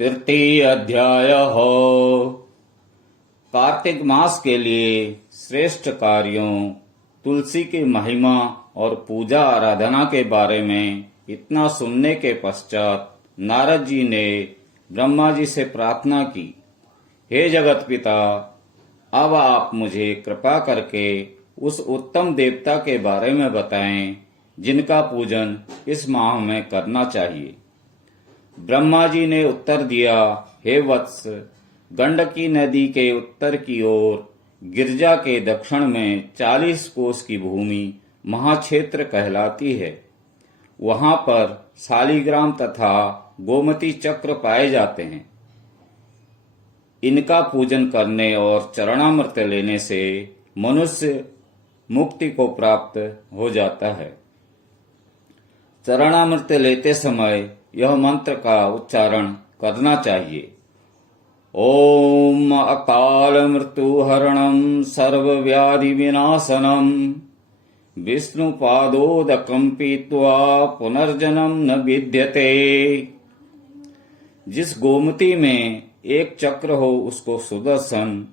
तृतीय अध्याय हो। कार्तिक मास के लिए श्रेष्ठ कार्यों, तुलसी की महिमा और पूजा आराधना के बारे में इतना सुनने के पश्चात नारद जी ने ब्रह्मा जी से प्रार्थना की, हे जगत पिता, अब आप मुझे कृपा करके उस उत्तम देवता के बारे में बताएं जिनका पूजन इस माह में करना चाहिए। ब्रह्मा जी ने उत्तर दिया, हे वत्स, गंडकी नदी के उत्तर की ओर गिरजा के दक्षिण में 40 कोस की भूमि महाक्षेत्र कहलाती है। वहां पर शालिग्राम तथा गोमती चक्र पाए जाते हैं। इनका पूजन करने और चरणामृत लेने से मनुष्य मुक्ति को प्राप्त हो जाता है। चरणामृत लेते समय यह मंत्र का उच्चारण करना चाहिए। ओम अकाल मृत्युहरणं सर्वव्याधि विनाशनम विष्णुपादोदकं पीत्वा पुनर्जन्म न विद्यते। जिस गोमती में एक चक्र हो उसको सुदर्शन,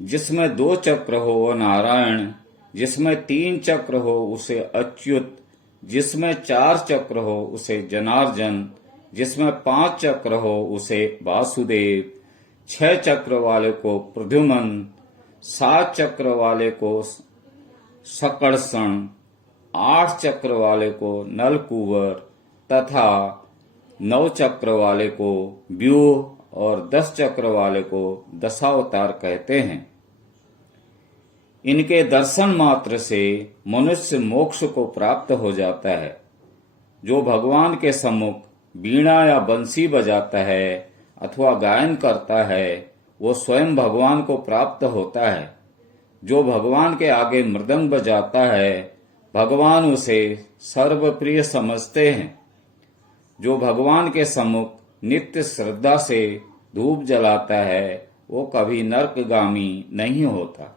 जिसमें 2 चक्र हो वह नारायण, जिसमें 3 चक्र हो उसे अच्युत, जिसमें 4 चक्र हो उसे जनार्दन, जिसमें 5 चक्र हो उसे वासुदेव, 6 चक्र वाले को प्रद्युमन, 7 चक्र वाले को शकर्षण, 8 चक्र वाले को नलकूबर तथा 9 चक्र वाले को व्यूह और 10 चक्र वाले को दशावतार कहते हैं। इनके दर्शन मात्र से मनुष्य मोक्ष को प्राप्त हो जाता है। जो भगवान के सम्मुख वीणा या बंसी बजाता है अथवा गायन करता है वो स्वयं भगवान को प्राप्त होता है। जो भगवान के आगे मृदंग बजाता है भगवान उसे सर्वप्रिय समझते हैं। जो भगवान के सम्मुख नित्य श्रद्धा से धूप जलाता है वो कभी नरकगामी नहीं होता।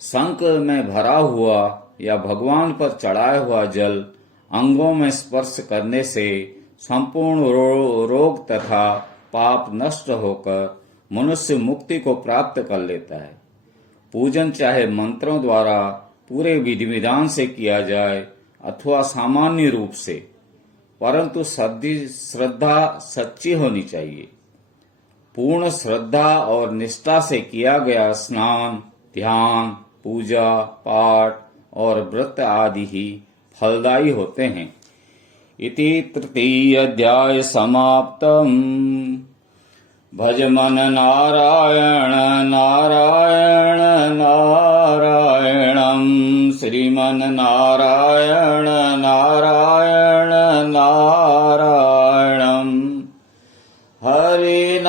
शंख में भरा हुआ या भगवान पर चढ़ाया हुआ जल अंगों में स्पर्श करने से संपूर्ण रोग तथा पाप नष्ट होकर मनुष्य मुक्ति को प्राप्त कर लेता है। पूजन चाहे मंत्रों द्वारा पूरे विधि विधान से किया जाए अथवा सामान्य रूप से, परंतु श्रद्धा सच्ची होनी चाहिए। पूर्ण श्रद्धा और निष्ठा से किया गया स्नान, ध्यान, पूजा, पाठ और व्रत आदि ही फलदायी होते हैं। इति तृतीय अध्याय समाप्तम्। भज मन नारायण नारायण नारायणं, श्रीमन नारायण नारायण नारायणं, हरे